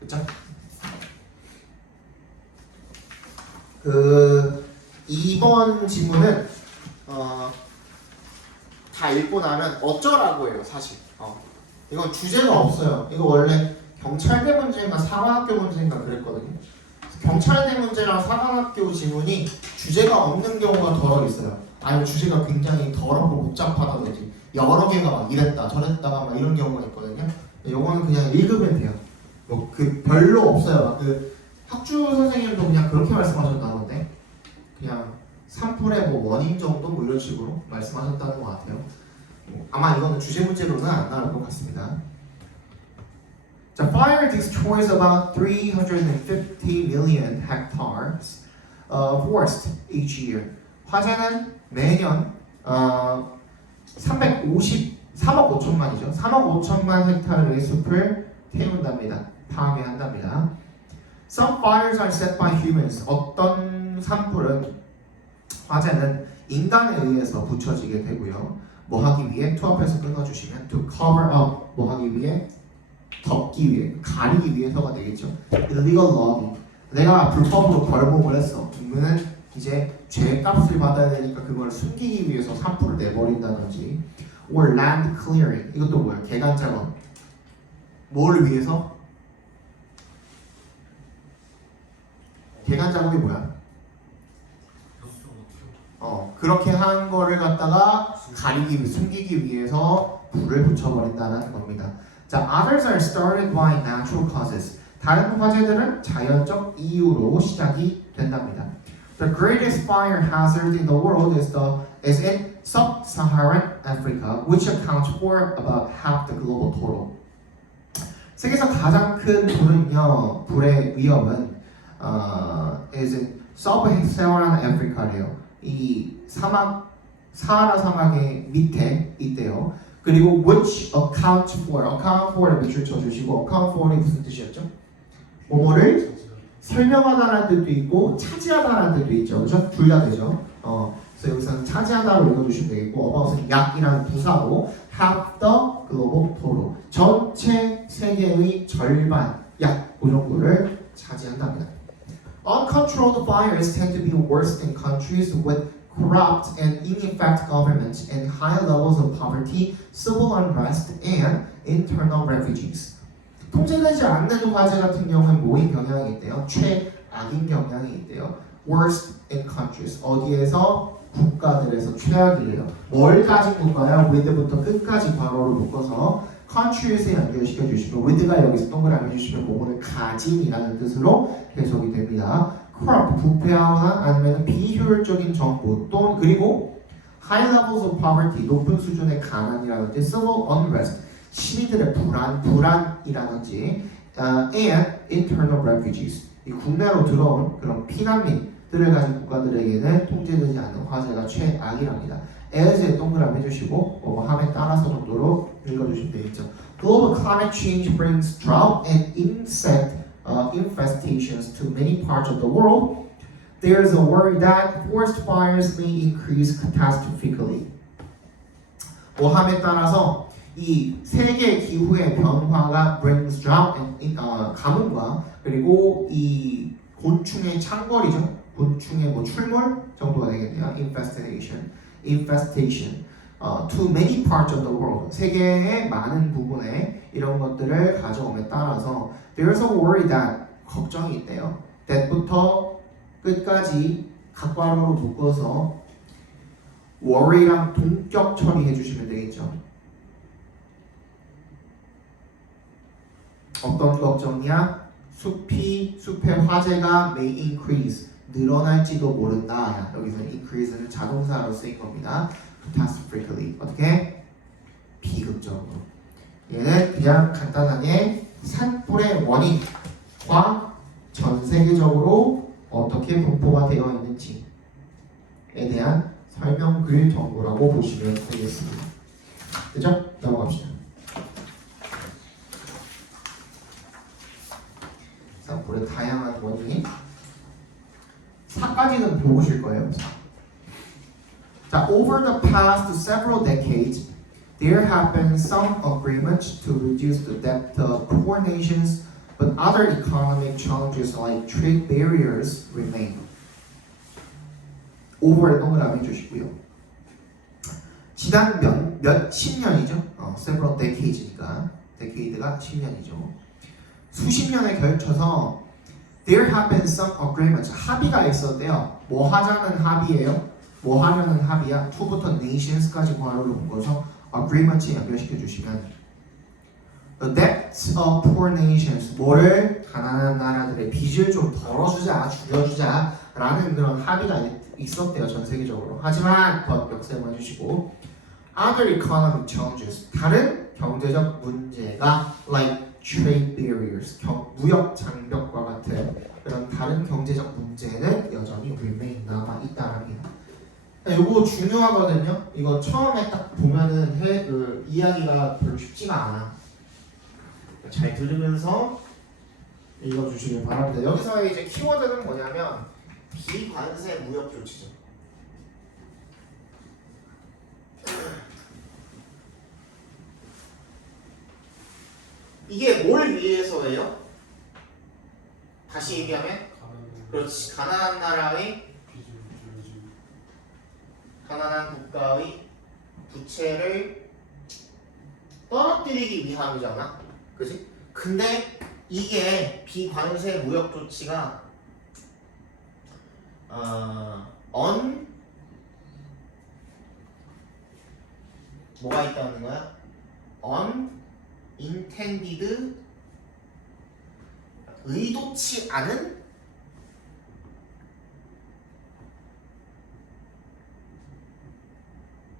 그렇죠? 2번 지문은 다 읽고 나면 어쩌라고 해요, 사실. 이건 주제가 없어요. 이거 원래 경찰대 문제인가 사관학교 문제인가 그랬거든요. 경찰대 문제랑 사관학교 지문이 주제가 없는 경우가 더러 있어요. 아니면 주제가 굉장히 더럽고 복잡하다든지 여러 개가 막 이랬다 저랬다가 막 이런 경우가 있거든요. 요거는 그냥 읽으면 돼요. 뭐 그 별로 없어요. 그 학주 선생님도 그냥 그렇게 말씀하셨다는데 그냥 3풀의 뭐 원인 정도 뭐 이런 식으로 말씀하셨다는 것 같아요. 아마 이거는 주제 문제로는 안 나올 것 같습니다. 자, fire destroys about 350 million hectares of forest each year. 화재는 매년 3억 5천만이죠. 3억 5천만 헥타르의 숲을 태운답니다. 파괴한답니다. Some fires are set by humans. 어떤 산불은 화재는 인간에 의해서 붙여지게 되고요. 뭐 하기 위해? to 앞에서 끊어주시면 to cover up. 뭐 하기 위해? 덮기 위해, 가리기 위해서가 되겠죠. illegal logging. 내가 불법으로 벌목을 했어. 그러면은 이제 죄값을 받아야 되니까 그걸 숨기기 위해서 산불을 내버린다든지 or land clearing 이것도 뭐야? 개간 작업. 뭘 위해서? 개간 작업이 뭐야? 그렇게 한 거를 갖다가 가리기, 숨기기 위해서 불을 붙여버린다는 겁니다. 자, others are started by natural causes. 다른 화재들은 자연적 이유로 시작이 된답니다. The greatest fire hazard in the world is in sub-Saharan Africa, which accounts for about half the global total. 세계에서 가장 큰 불은요, 불의 위험은 is in sub-Saharan Africa래요. 이 사막, 사하라 사막의 밑에 있대요. 그리고 which account for를 밑줄 쳐주시고 account for이 무슨 뜻이었죠? 뭐뭐를 설명하다라는 뜻도 있고 차지하다라는 뜻도 있죠. 그렇죠? 둘 다 되죠. 그래서 여기서는 차지하다로 읽어주시면 되겠고 about은 약이라는 부사로 half the global total 전체 세계의 절반 약 그 정도를 차지한답니다. Uncontrolled fires tend to be worse in countries with corrupt and ineffective governments and high levels of poverty, civil unrest, and internal refugees. 통제되지 않는 화재 같은 경우는 뭐인 경향이 있대요? 최악인 경향이 있대요. Worst in countries. 어디에서? 국가들에서 최악이래요. 뭘 가진 국가야? with부터 끝까지 괄호를 묶어서 country에서 연결시켜 주시면 with가 여기서 동그라미 주시면 뭐뭐를 가진이라는 뜻으로 해석이 됩니다. corrupt, 부패하거나 아니면 비효율적인 정부 또는 그리고 high levels of poverty, 높은 수준의 가난이라든지 civil unrest, 시민들의 불안이라든지 and internal refugees, 이 국내로 들어온 그런 피난민들을 가진 국가들에게는 통제되지 않는 화재가 최악이랍니다. as에 동그라미 해주시고 함에 따라서 정도로 읽어주시면 되겠죠. Global climate change brings drought and insect infestations to many parts of the world. There is a worry that forest fires may increase catastrophically. 함에 따라서 이 세계 기후의 변화가 brings drought and 가뭄과 그리고 이 곤충의 창궐이죠. 곤충의 뭐 출몰 정도가 되겠네요. infestation to many parts of the world. 세계의 많은 부분에 이런 것들을 가져옴에 따라서 there's a worry that 걱정이 있대요. that부터 끝까지 각괄호로 묶어서 worry랑 동격 처리해 주시면 되겠죠. 어떤 걱정이야? 숲의 화재가 may increase 늘어날지도 모른다. 여기서 increase는 자동사로 쓰인 겁니다. catastrophically 어떻게? 비극적으로. 얘는 그냥 간단하게 산불의 원인과 전 세계적으로 어떻게 분포가 되어 있는지에 대한 설명글 정보라고 보시면 되겠습니다. 그죠? 넘어갑시다. 산불의 다양한 원인 4까지는 보실 거예요. 자, over the past several decades, there have been some agreements to reduce the debt of poor nations, but other economic challenges like trade barriers remain. over에 동그라미 주시고요. 지난 몇 10년이죠. several decades니까 decade가 10년이죠. 수십 년에 걸쳐서 there have been some agreements. 합의가 있었대요. 뭐 하자는 합의예요? 뭐 하려는 합의야? to부터 nations까지 괄호를 묶어서 agreement에 연결시켜 주시면 the debts of poor nations. 뭐를 가난한 나라들의 빚을 좀 덜어주자, 줄여주자 라는 그런 합의가 있었대요. 전 세계적으로. 하지만 더 역세만 해주시고 other economic challenges. 다른 경제적 문제가 like trade barriers, 무역 장벽과 같은 그런 다른 경제적 문제는 여전히 remain 남아 있다랍니다. 이거 중요하거든요. 이거 처음에 딱 보면은 이야기가 별로 쉽지가 않아. 잘 들으면서 읽어주시길 바랍니다. 여기서의 이제 키워드는 뭐냐면 비관세 무역 조치죠. 이게 뭘 위해서예요? 다시 얘기하면 그렇지, 가난한 나라의 가난한 국가의 부채를 떨어뜨리기 위함이잖아. 그지? 근데 이게 비관세 무역 조치가 뭐가 있다는 거야? unintended 의도치 않은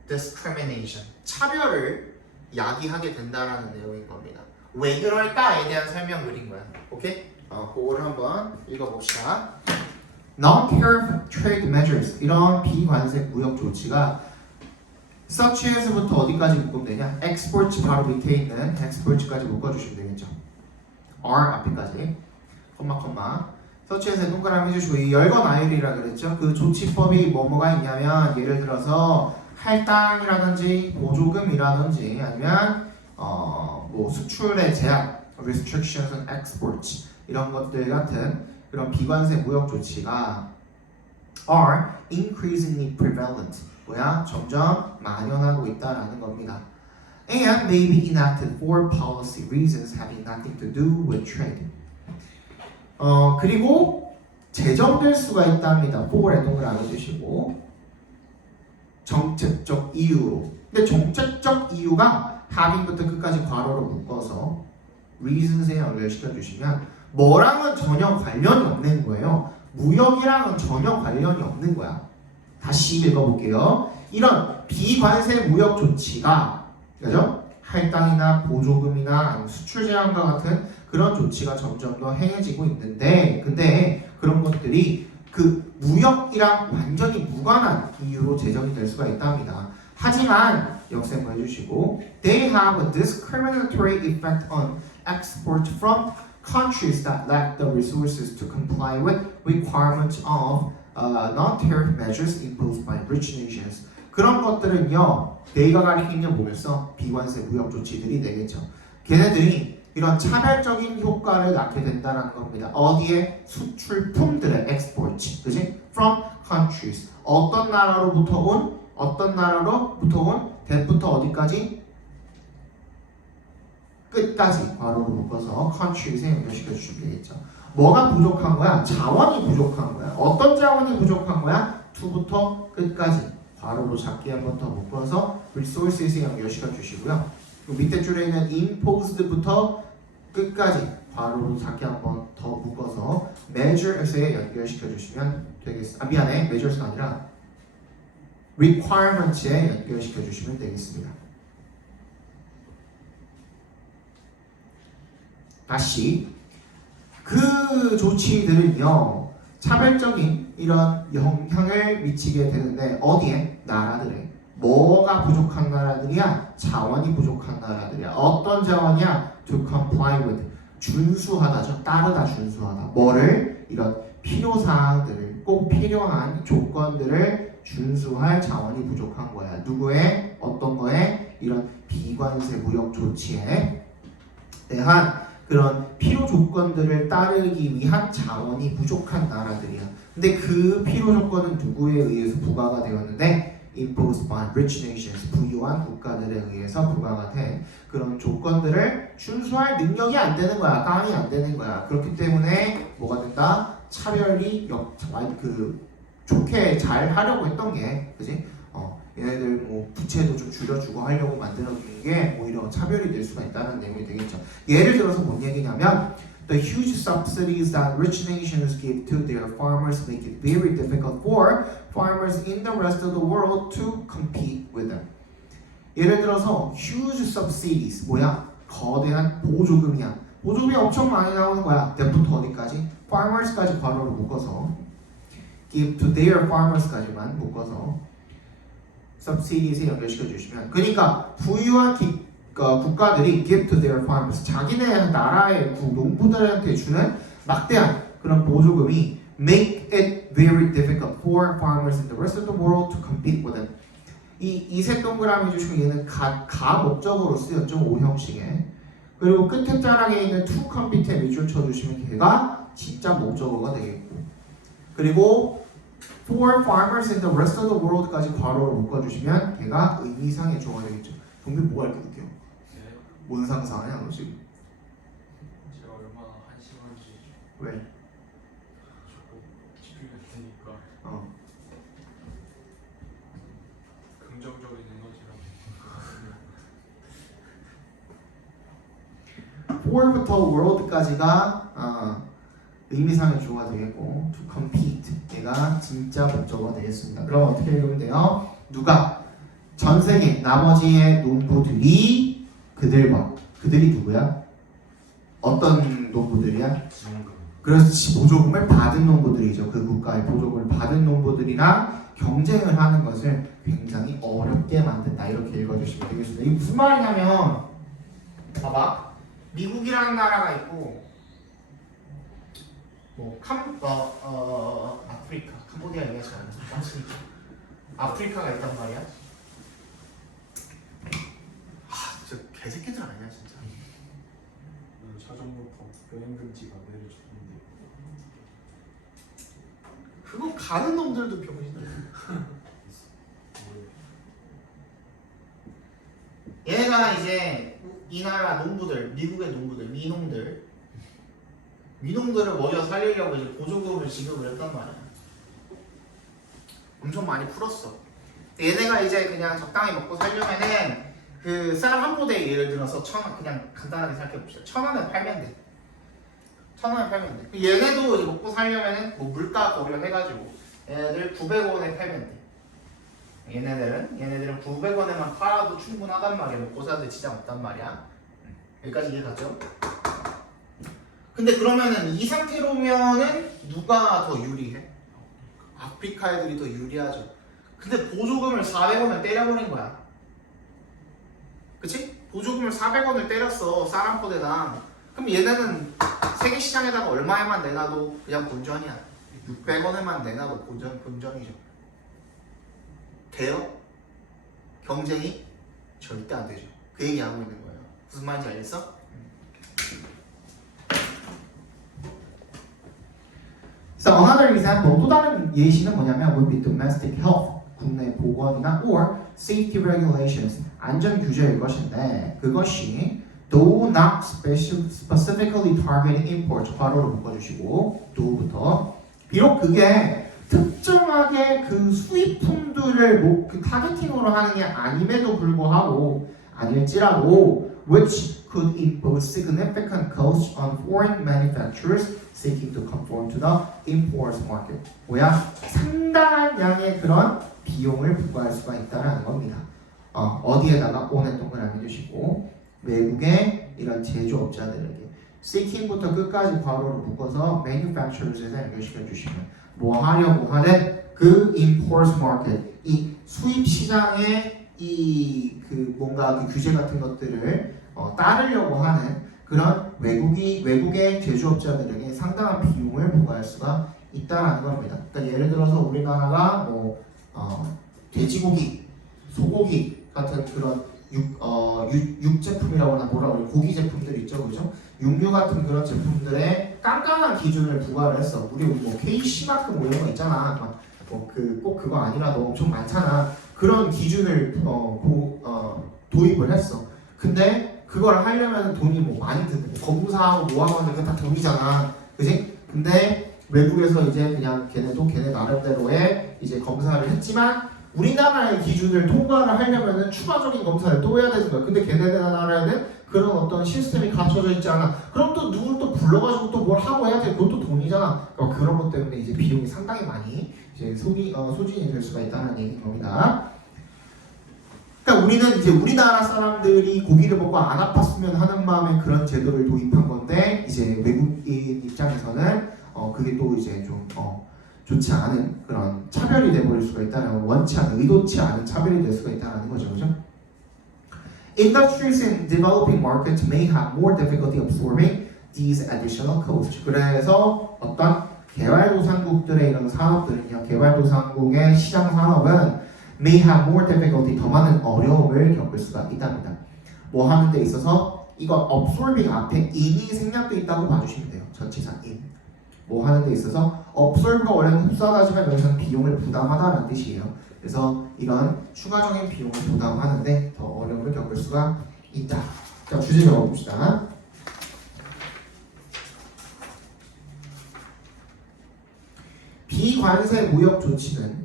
discrimination 차별을 야기하게 된다라는 내용인 겁니다. 왜 그럴까에 대한 설명 그린 거야. 오케이? 그거를 한번 읽어봅시다. Non-tariff trade measures 이런 비관세 무역 조치가 such as부터 어디까지 묶으면 되냐? exports 바로 밑에 있는 exports까지 묶어주시면 되겠죠. R 앞에까지 콤마 such as에 동그라미 해주시고 이 열건 아율이라 그랬죠. 그 조치법이 뭐가 있냐면 예를 들어서 할당이라든지 보조금이라든지 아니면 뭐 수출의 제한 restrictions on exports 이런 것들 같은 그런 비관세 무역 조치가 are increasingly prevalent 뭐야? 점점 만연하고 있다라는 겁니다. And may be enacted for policy reasons having nothing to do with trade. 그리고 제정될 수가 있답니다. for에 동그라미 주시고 정책적 이유로. 근데 정책적 이유가 having부터 끝까지 괄호로 묶어서 reasons에 연결시켜 주시면 뭐랑은 전혀 관련이 없는 거예요. 무역이랑은 전혀 관련이 없는 거야. 다시 읽어볼게요. 이런 비관세 무역 조치가 그죠? 할당이나 보조금이나 아니면 수출 제한과 같은 그런 조치가 점점 더 행해지고 있는데 근데 그런 것들이 그 무역이랑 완전히 무관한 이유로 제정이 될 수가 있답니다. 하지만 역셈을 해주시고 they have a discriminatory effect on export from countries that lack the resources to comply with requirements of non-tariff measures imposed by rich nations. 그런 것들은요, 내가 가리키는 뭐겠어? 비관세 무역 조치들이 되겠죠. 걔네들이 이런 차별적인 효과를 낳게 된다는 겁니다. 어디에? 수출품들의 export, 그지? From countries. 어떤 나라로부터 온? that부터 어디까지? 끝까지 괄호로 묶어서 countryes에 연결시켜 주시면 되겠죠. 뭐가 부족한 거야? 자원이 부족한 거야. 어떤 자원이 부족한 거야? to부터 끝까지 괄호로 작게 한 번 더 묶어서 resources에 연결시켜 주시고요. 그 밑에 줄에 있는 imposed부터 끝까지 괄호로 작게 한 번 더 묶어서 measures에 연결시켜 주시면 되겠습니다. 미안해, measures가 아니라 requirements에 연결시켜 주시면 되겠습니다. 다시 그 조치들은요 차별적인 이런 영향을 미치게 되는데 어디에? 나라들에. 뭐가 부족한 나라들이야? 자원이 부족한 나라들이야. 어떤 자원이야? To comply with. 준수하다죠. 따르다, 준수하다. 뭐를? 이런 필요사항들을, 꼭 필요한 조건들을 준수할 자원이 부족한 거야. 누구의? 어떤 거에? 이런 비관세 무역 조치에 대한 그런 필요 조건들을 따르기 위한 자원이 부족한 나라들이야. 근데 그 필요 조건은 누구에 의해서 부과가 되었는데 imposed by rich nations, 부유한 국가들에 의해서 부과가 된 그런 조건들을 준수할 능력이 안 되는 거야. 깡이 안 되는 거야. 그렇기 때문에 뭐가 된다? 차별이 좋게 잘 하려고 했던 게, 그지? 얘네들 뭐 부채도 좀 줄여주고 하려고 만들어진 게 오히려 차별이 될 수가 있다는 내용이 되겠죠. 예를 들어서 뭔 얘기냐면 The huge subsidies that rich nations give to their farmers make it very difficult for farmers in the rest of the world to compete with them. 예를 들어서 huge subsidies 뭐야? 거대한 보조금이야. 보조금이 엄청 많이 나오는 거야. that부터 어디까지? farmers까지 괄호로 묶어서 give to their farmers까지만 묶어서 subsidies에 연결시켜 주시면 그러니까 부유한 국가들이 give to their farmers 자기네 나라의 농부들한테 주는 막대한 그런 보조금이 make it very difficult for farmers in the rest of the world to compete with them. 이 세 동그라미 주시고 얘는 가 목적으로 쓰였죠. O 형식에. 그리고 끝에 자락에 있는 to compete에 밑줄 쳐주시면 걔가 진짜 목적어가 되겠고 그리고 For farmers in the rest of the world까지 괄호로 묶어주시면 걔가 의미상의 주어가 되겠죠. 동빈 뭐가 이렇게 웃겨? 네. 뭔 상상하냐 너 지금? 제가 얼마나 한심한지 왜? 조금 집중이 안 되니까 어. 긍정적인 에너지랑 4부터 world까지가 의미상의 주어가 되겠고 to compete 얘가 진짜 목적어가 되겠습니다. 그럼 어떻게 읽으면 돼요? 누가? 전 세계 나머지의 농부들이 그들과 그들이 누구야? 어떤 농부들이야? 그래서 보조금을 받은 농부들이죠. 그 국가의 보조금을 받은 농부들이랑 경쟁을 하는 것을 굉장히 어렵게 만든다. 이렇게 읽어주시면 되겠습니다. 이게 무슨 말이냐면 봐봐. 미국이라는 나라가 있고 아프리카, 캄보디아 얘기하지 않았으니까 아프리카가 있단 말이야. 진짜 개새끼들 아니야 진짜. 사전부터 여행금지가 내려졌는데 그거 가는 놈들도 병신들. 얘가 이제 이 나라 농부들, 미국의 농부들, 미농들을 먹여 살리려고 이제 보조금을 지급을 했단 말이야. 엄청 많이 풀었어. 얘네가 이제 그냥 적당히 먹고 살려면은 그 쌀 한 포대에 예를 들어서 1,000원, 그냥 간단하게 생각해봅시다. 1,000원에 팔면 돼. 1,000원에 팔면 돼. 얘네도 이제 먹고 살려면은 뭐 물가 고려해가지고 얘네들 900원에 팔면 돼. 얘네들은 900원에만 팔아도 충분하단 말이야. 먹고 사는데 지장 없단 말이야. 여기까지 이해 갔죠? 근데 그러면은 이 상태로면은 누가 더 유리해? 아프리카 애들이 더 유리하죠. 근데 보조금을 400원을 때려버린 거야. 그치? 보조금을 400원을 때렸어. 쌀 한 포대당. 그럼 얘네는 세계 시장에다가 얼마에만 내놔도 그냥 본전이야. 600원에만 내놔도 본전이죠. 돼요? 경쟁이 절대 안 되죠. 그 얘기하고 있는 거예요. 무슨 말인지 알겠어? So another example, 또 다른 예시는 뭐냐면 would be domestic health, 국내 보건이나 or safety regulations, 안전 규제일 것인데 그것이 though not specifically targeting imports, 괄호로 묶어주시고 do부터 비록 그게 특정하게 그 수입품들을 그 타겟팅으로 하는 게 아님에도 불구하고 아닐지라도 which could impose significant costs on foreign manufacturers seeking to conform to the imports market. 뭐야? 상당한 양의 그런 비용을 부과할 수가 있다는 겁니다. 어디에다가 on에 동그라미 주시고 외국의 이런 제조업자들에게 seeking부터 끝까지 괄호로 묶어서 manufacturers에서 연결시켜 주시면 뭐 하려고 하는 그 imports market, 이 수입 시장의 이 그 뭔가 그 규제 같은 것들을 따르려고 하는 그런 외국의 제조업자들에게 상당한 비용을 부과할 수가 있다라는 겁니다. 그러니까 예를 들어서 우리나라가 뭐 돼지고기, 소고기 같은 그런 육 제품이라고 하나 뭐라고 그래, 고기 제품들 있죠, 그죠? 육류 같은 그런 제품들에 깐깐한 기준을 부과를 했어. 우리 뭐 KC 마크 뭐 이런 거 있잖아. 꼭 그거 아니라도 엄청 많잖아. 그런 기준을 도입을 했어. 근데 그걸 하려면 돈이 뭐 많이 드는 검사하고 뭐하고 하는 게 다 돈이잖아, 그지? 근데 외국에서 이제 그냥 걔네 나름대로의 이제 검사를 했지만 우리나라의 기준을 통과를 하려면은 추가적인 검사를 또 해야 되는 거야. 근데 걔네 나라에는 그런 어떤 시스템이 갖춰져 있지 않아. 그럼 또 누굴 또 불러가지고 또 뭘 하고 해야 돼. 그것도 돈이잖아. 그러니까 그런 것 때문에 이제 비용이 상당히 많이 이제 소진이 될 수가 있다는 얘기인 겁니다. 그러니까 우리는 이제 우리나라 사람들이 고기를 먹고 안 아팠으면 하는 마음에 그런 제도를 도입한 건데 이제 외국인 입장에서는 그게 또 이제 좀 좋지 않은 그런 차별이 돼버릴 수가 있다는, 원치 않은, 의도치 않은 차별이 될 수가 있다는 거죠, 그죠? Industries in developing markets may have more difficulty absorbing these additional costs. 그래서 어떤 개발도상국들의 이런 산업들은요, 개발도상국의 시장 산업은 may have more difficulty, 더 많은 어려움을 겪을 수가 있답니다. 뭐 하는 데 있어서 이거 absorbing 앞에 in이 생략돼 있다고 봐주시면 돼요. 전치사 in. 뭐 하는 데 있어서 absorb가 원래는 흡수하다지만 여기서는 비용을 부담하다라는 뜻이에요. 그래서 이런 추가적인 비용을 부담하는데 더 어려움을 겪을 수가 있다. 자, 주제 적어봅시다. 비관세 무역 조치는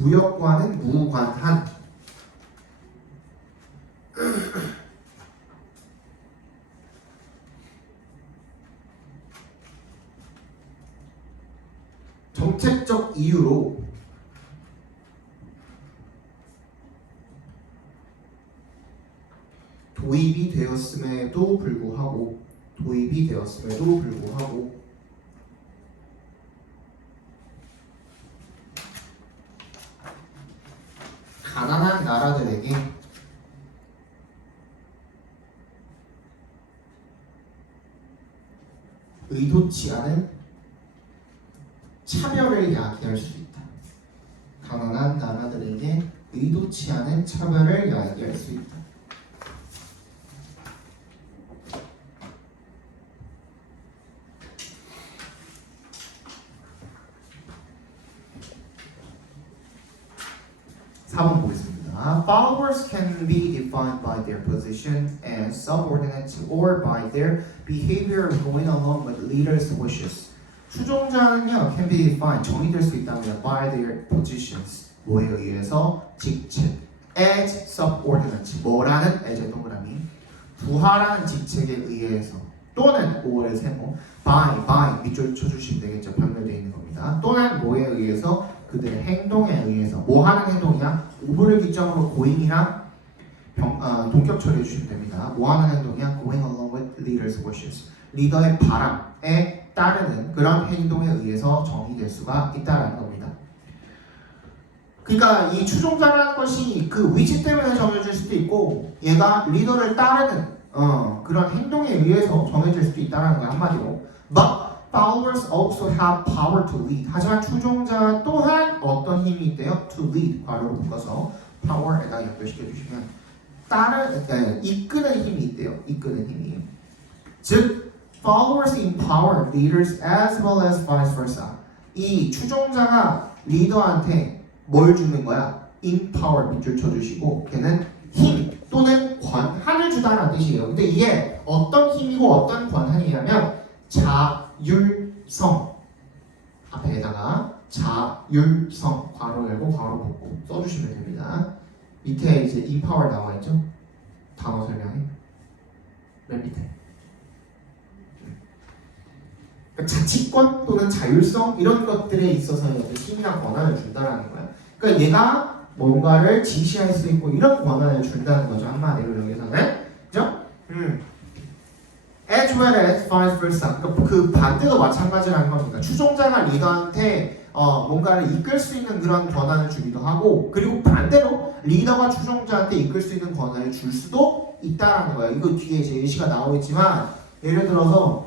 무역과는 무관한 정책적 이유로 도입이 되었음에도 불구하고 가난한 나라들에게 의도치 않은 차별을 야기할 수 있다. 가난한 나라들에게 의도치 않은 차별을 야기할 수 있다. (4번) 보겠습니다. Followers can be defined by their position as subordinates or by their behavior going along with leaders' wishes. 추종자는요, can be defined, 정의될 수 있답니다. by their positions, 뭐에 의해서? 직책. as subordinates, 뭐라는 as의 동그라미. 부하라는 직책에 의해서 또는 5월의 세모 by 밑줄 쳐주시면 되겠죠. 변별되어 있는 겁니다. 또는 뭐에 의해서? 그들의 행동에 의해서. 뭐 하는 행동이야? 오브를 기점으로 going이랑 동격 처리해 주시면 됩니다. 뭐 하는 행동이야? going along with leaders' wishes. 리더의 바람에 따르는 그런 행동에 의해서 정의될 수가 있다는 겁니다. 그러니까 이 추종자라는 것이 그 위치 때문에 정해질 수도 있고 얘가 리더를 따르는 그런 행동에 의해서 정해질 수도 있다는 거야, 한마디로. But followers also have power to lead. 하지만 추종자 또한 어떤 힘이 있대요? To lead, 괄호로 묶어서 power에다 연결시켜 주시면 이끄는 힘이 있대요. 이끄는 힘이. 즉 followers empower leaders as well as vice versa. 이 추종자가 리더한테 뭘 주는 거야? empower 밑줄 쳐주시고 걔는 힘 또는 권한을 주다라는 뜻이에요. 근데 이게 어떤 힘이고 어떤 권한이냐면 자율성 앞에다가 자율성 괄호 열고 괄호 닫고 써주시면 됩니다. 밑에 이제 empower 나와 있죠? 단어 설명에 맨 밑에. 그러니까 자치권 또는 자율성 이런 것들에 있어서 힘이나 권한을 준다라는 거야. 그러니까 얘가 뭔가를 지시할 수 있고 이런 권한을 준다는 거죠. 한마디로 여기서는. 그죠? As well as vice versa. 그러니까 그 반대도 마찬가지라는 겁니다. 추종자가 리더한테 뭔가를 이끌 수 있는 그런 권한을 주기도 하고 그리고 반대로 리더가 추종자한테 이끌 수 있는 권한을 줄 수도 있다라는 거예요. 이거 뒤에 이제 예시가 나오겠지만 예를 들어서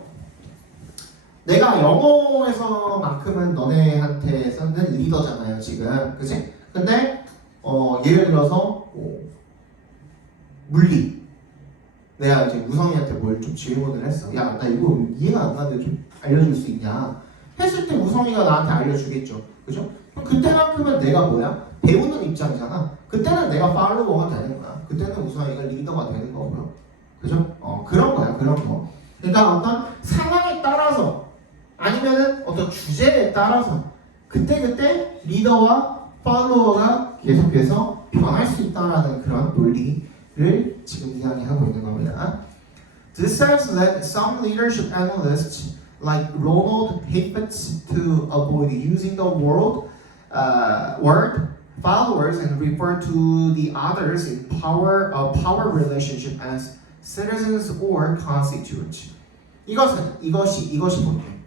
내가 영어에서만큼은 너네한테 썼는 리더잖아요, 지금. 그치? 근데 예를 들어서 물리 내가 이제 우성이한테 뭘 좀 질문을 했어. 야, 나 이거 이해가 안 가는데 좀 알려줄 수 있냐? 했을 때 우성이가 나한테 알려주겠죠. 그죠? 그럼 그때만큼은 내가 뭐야? 배우는 입장이잖아. 그때는 내가 팔로워가 되는 거야. 그때는 우성이가 리더가 되는 거고요. 그죠? 그런 거야, 그런 거. 그러니까 어떤 상황에 따라서 아니면은 어떤 주제에 따라서 그때 리더와 팔로워가 계속해서 변할 수 있다라는 그런 논리를 지금 이야기하고 있는 겁니다. This has led some leadership analysts like Ronald Heifetz to avoid using the word followers and refer to the others in power relationship as citizens or constituents. 이것이 뭔데?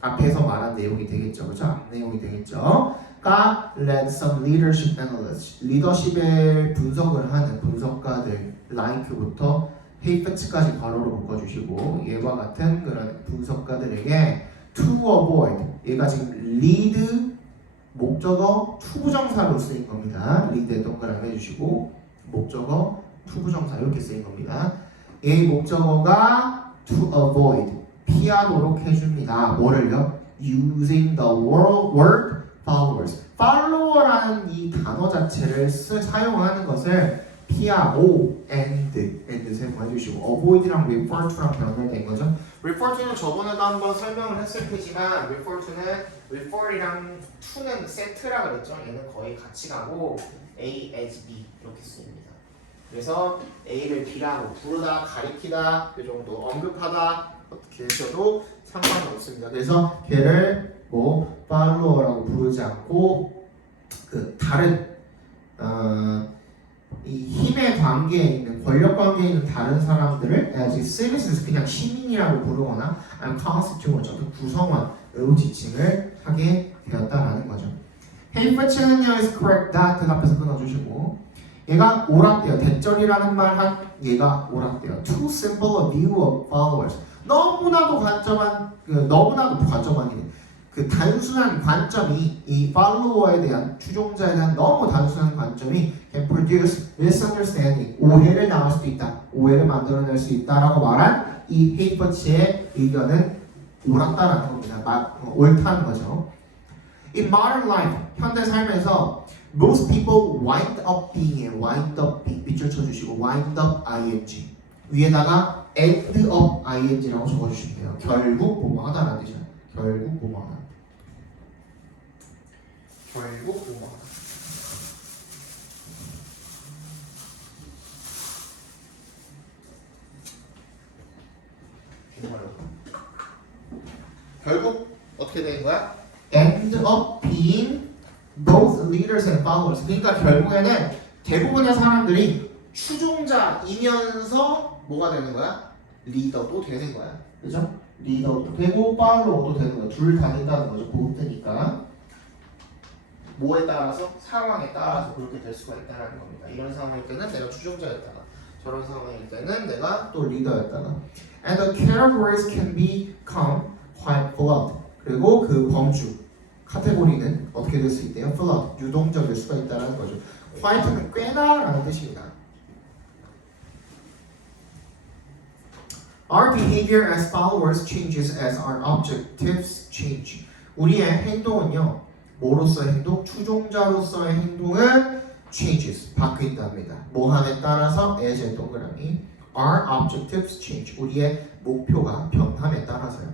앞에서 말한 내용이 되겠죠, 그죠? 내용이 되겠죠. 가 led some leadership analysts, 리더십의 분석을 하는 분석가들, like부터 헤이프츠까지 괄호로 묶어주시고 얘와 같은 그런 분석가들에게 to avoid 얘가 지금 lead 목적어 투부정사로 쓰인 겁니다. lead에 동그라미 해주시고 목적어 투부정사 이렇게 쓰인 겁니다. 이 목적어가 to avoid 피하도록 해줍니다. 뭐를요? using the word followers follower라는 이 단어 자체를 사용하는 것을 피하고 and 사용해주시고 avoid랑 refer to랑 변형된 거죠. refer to는 저번에도 한번 설명을 했을 테지만 refer to는 refer이랑 to는 세트라 그랬죠. 얘는 거의 같이 가고 A as B 이렇게 쓰입니다. 그래서 A를 B라고 부르다, 가리키다, 그 정도 언급하다 어떻게 하셔도 상관은 없습니다. 그래서 걔를 뭐 팔로워라고 부르지 않고 그 다른 이 힘의 관계에 있는 권력 관계에 있는 다른 사람들을 as citizens 그냥 시민이라고 부르거나 아니면 constituent 어떤 구성원으로 지칭을 하게 되었다라는 거죠. Hey, French는요 is correct that 대답해서 끊어주시고 얘가 옳았대요. 대절이라는 말 한 얘가 옳았대요. Too simple a view of followers. 너무나도 관점한 아니네. 그 단순한 관점이 이 팔로워에 대한 추종자에 대한 너무 단순한 관점이 can produce misunderstanding 오해를 낳을 수도 있다. 오해를 만들어낼 수 있다라고 말한 이 헤이퍼치의 의견은 옳았다라는 겁니다. 옳다는 거죠. In modern life 현대 삶에서 most people wind up being에 wind up being 밑줄 쳐주시고 wind up ing 위에다가 end up ing라고 적어주시면 돼요. 결국 뭐뭐하다라는 뜻이야. 결국 뭐뭐하다. 결국 뭐뭐하다. 결국 어떻게 된 거야? End up being both leaders and followers. 그러니까 결국에는 대부분의 사람들이 추종자이면서 뭐가 되는 거야? 리더도 되는 거야. 그죠? 리더도 되고 팔로워도 되는 거야. 둘 다 된다는 거죠. 보호되니까. 뭐에 따라서? 상황에 따라서 그렇게 될 수가 있다는 겁니다. 이런 상황일 때는 내가 추종자였다가 저런 상황일 때는 내가 또 리더였다가 And the categories can become quite flood. 그리고 그 범주 카테고리는 어떻게 될 수 있대요? flood, 유동적일 수가 있다는 거죠. quite는 꽤나 라는 뜻입니다. Our behavior as followers changes as our objectives change. 우리의 행동은요, 뭐로서의 행동? 추종자로서의 행동은 changes, 바뀐답니다. 뭐함에 따라서 as의 동그라미 Our objectives change. 우리의 목표가 변함에 따라서요.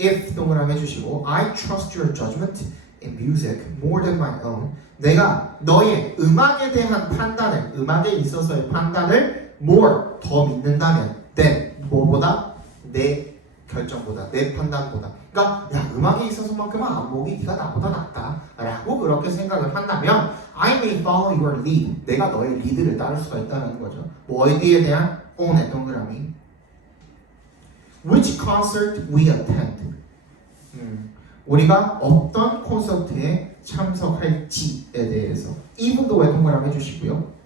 If 동그라미 해주시고 I trust your judgment in music more than my own. 내가 너의 음악에 대한 판단을, 음악에 있어서의 판단을 more, 더 믿는다면 then, 뭐보다? 내 결정보다, 내 판단보다. 그러니까 야, 음악에 있어서만큼은 안목이 네가 나보다 낫다 라고 그렇게 생각을 한다면 I may follow your lead. 내가 너의 리드를 따를 수가 있다는 거죠. 뭐에 대한? on의 동그라미 Which concert we attend. 우리가 어떤 콘서트에 참석할지에 대해서 even though의 동그라미 해주시고요.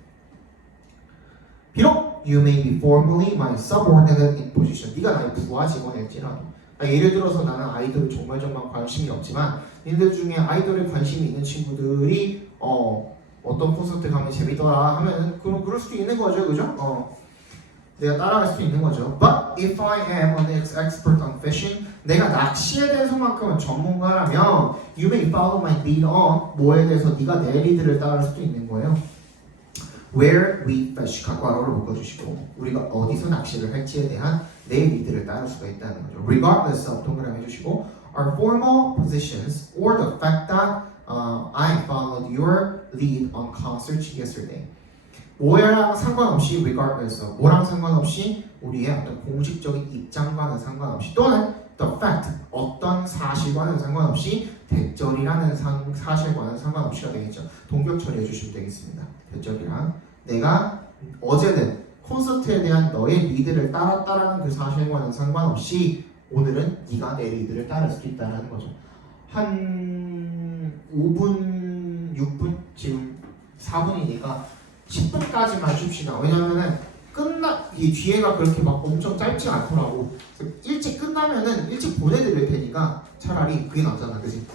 비록 you may be formally my subordinate in position. 네가 나의 부하 직원일지라도 예를 들어서 나는 아이돌에 정말 관심이 없지만 니들 중에 아이돌에 관심이 있는 친구들이 어떤 콘서트 가면 재밌더라 하면 그럴 수도 있는 거죠, 그죠? 내가 따라갈 수도 있는 거죠. But if I am an expert on fishing, 내가 낚시에 대해서만큼은 전문가라면 you may follow my lead on 뭐에 대해서 네가 내 리드를 따를 수도 있는 거예요. Where we fish, 괄호를 묶어주시고 우리가 어디서 낚시를 할지에 대한 내 리드를 따를 수가 있다는 거죠. Regardless of 동그라미 해주시고 our formal positions or the fact that I followed your lead on concerts yesterday. 뭐랑 상관없이 regardless of 뭐랑 상관없이 우리의 어떤 공식적인 입장과는 상관없이 또는 the fact 어떤 사실과는 상관없이 대절이라는 사실과는 상관없이가 되겠죠. 동격 처리해 주시면 되겠습니다. 대절이랑 내가 어제는 콘서트에 대한 너의 리드를 따랐다라는 그 사실과는 상관없이 오늘은 네가 내 리드를 따를 수도 있다는 거죠. 한 5분, 6분 지금 4분이니까 10분까지만 줍시다. 왜냐면은 이 뒤에가 그렇게 막 엄청 짧지 않더라고. 그래서 일찍 끝나면은 일찍 보내드릴 테니까 차라리 그게 낫잖아, 그지?